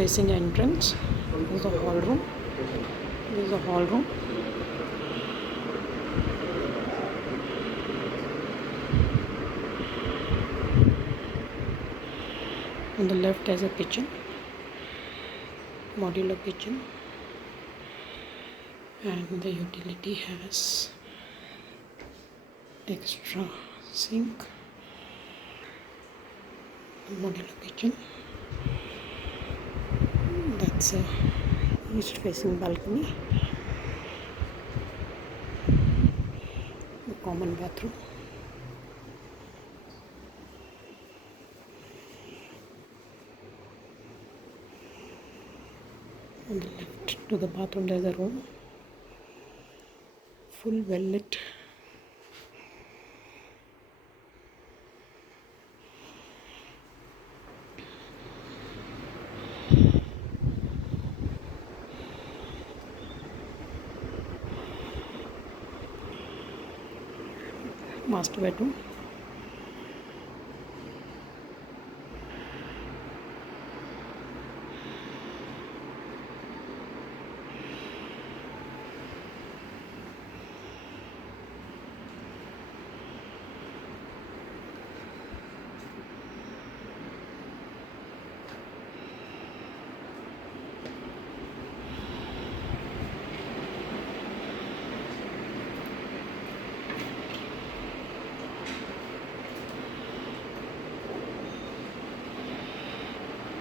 facing entrance. This is the hall room. This is the hall room. On the left has a kitchen, modular kitchen, and the utility has extra sink. Modular kitchen. That's a east facing balcony. A common bathroom. On the left to the bathroom there is a room, full well lit. Master bedroom.